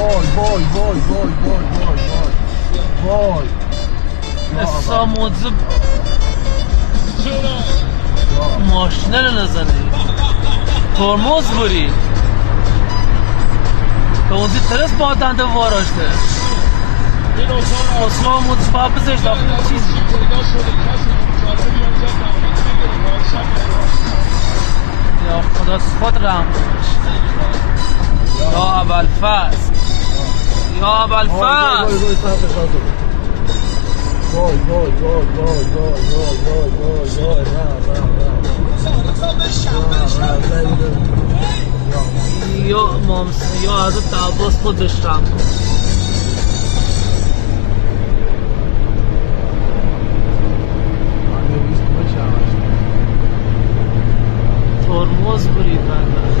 وای وای وای وای وای وای اصلا موضوع ماشینه رو نزنه ترمز برید به اونزی ترس بادنده واراشته اصلا موضوع باید بزرش داخل چیزی یا خدا خود رحم کنش یا ابوالفضل یا ابوالفضل وای وای وای وای وای وای وای وای یا مامس یا حضرت عباس خود بشرم کن ترمز برید بنده